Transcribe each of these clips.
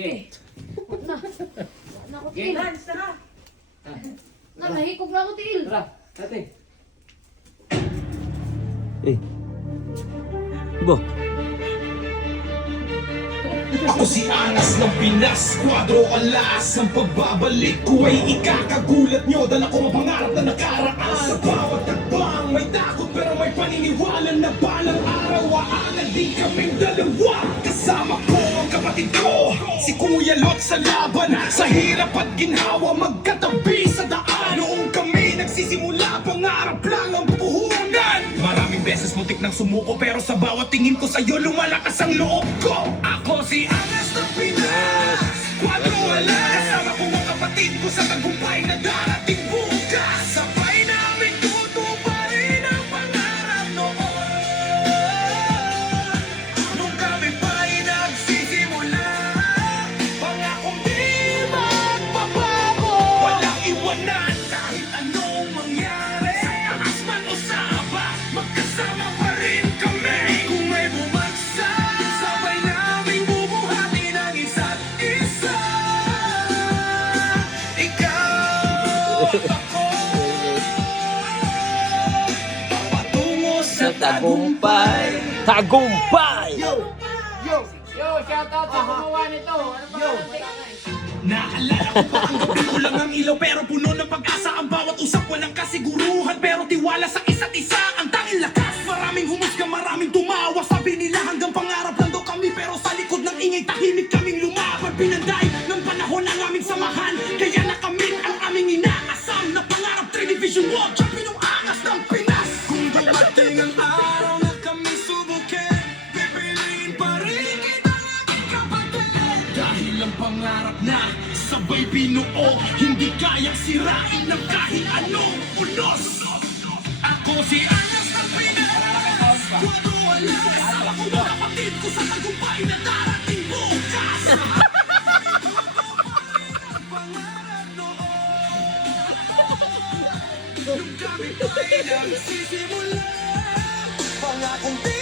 Na. Na ako tiil. Na, nahikog na ako tiil. Tara, ate. Bo. Ako si Anas ng Pinas, kwadro alas. Ang pagbabalik ko ay ikakagulat nyo. Dala ko ang pangarap na nakaraan. Sa bawat tagbang may takot pero may paniniwala na balang araw aanad din kaming dalawa. Kasama ko ang kapatid ko, si Kuya Lot sa laban. Sa hirap at ginhawa magkatabi sa daan. Noong kami nagsisimula, pangarap lang ang puhunan. Maraming beses muntik nang sumuko pero sa bawat tingin ko sa'yo lumalakas ang loob ko. Ako si Anas ng Pinas, kwadro alas. Kasama ko ang kapatid ko sa tagumpay na darating bukas. Sabay namin tutuparin ang pangarap noon. Nung kami pa'y nagsisimula, pangakong di magbabago. Walang iwanan kahit anong mangyari. Sa taas man o sa aba, magkasama pa rin kami. Kung may bumagsak, sabay naming bubuhatin ang isa't isa. Ikaw at ako, papatungo sa tagumpay. Tagumpay! Yo, shout out sa gumawa nito. Ano ba ang tingin? Naalala ko pa ang gabi ko lang ang ilaw pero puno ng pag-asa ang bawat usap. Walang kasiguruhan pero tiwala sa isa't isa ang tanging lakas. Maraming humusga, maraming tumawa. Sabi nila hanggang pangarap lang daw kami pero sa likod ng ingay tahimik kaming lumaban. Pinanday ng panahon ang aming samahan kaya nakamit ang aming inaasam na pangarap. 3 Division World Champion ng angas ng Pinas. Kung dumating ang araw na kami subukin, pipiliin pa rin kita aking kapatid. Dahil ang pangarap na sabay binuo, hindi kayang sirain ng kahit anong unos. Ako si Anas ng Pinas, kwadro alas. Kasama ko ang kapatid ko sa tagumpay na darating bukas. Pangarap noon, nung kami pa'y nagsisimula, pangakong di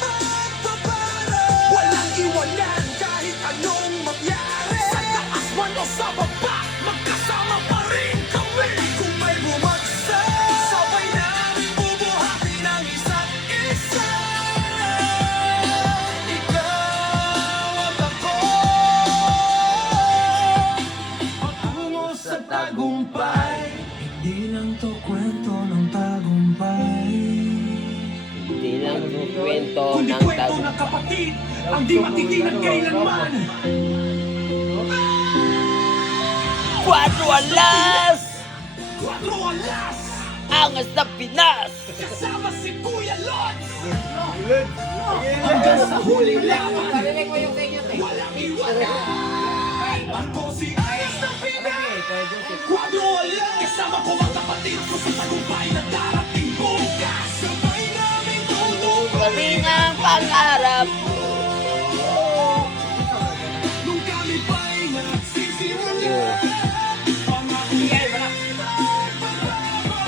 magbabago. Walang iwanan kahit anong mangyari. Sa taas man o sa baba, magkasama pa rin kami. Kung may bumagsak, sabay namin bubuhatin ang isa't isa. Ikaw at ako, patungo sa tagumpay. Hindi lang to kwento ng tagumpay, Hindi lang yung kwento kundi ng kwento ng kapatid, ang di matitinag kailanman. Kwadro alas! Kwadro alas, Angas na Pinas! kasama si Kuya Lods. Hanggang sa huling laban, Parinig mo yung kanya, te. walang iwanan. Ako si Anas ng Pinas, kwadro alas. Kasama ko ang kapatid ko sa tagumpay na darating bukas. Sabay namin tutuparin Kami ng pangarap! nung kami pa'y nagsisimula.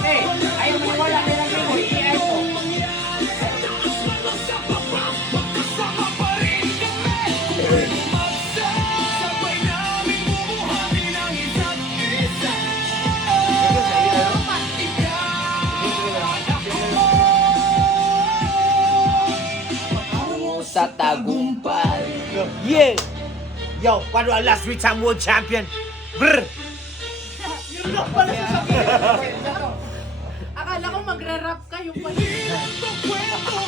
Hey, ayaw mo wala nilang ko. I-AI ko. Sa tagumpay! Yeah! Yo, Kwadro alas, 3-time world champion. Brr! Akala ko magra-rap kayo pa. Kwento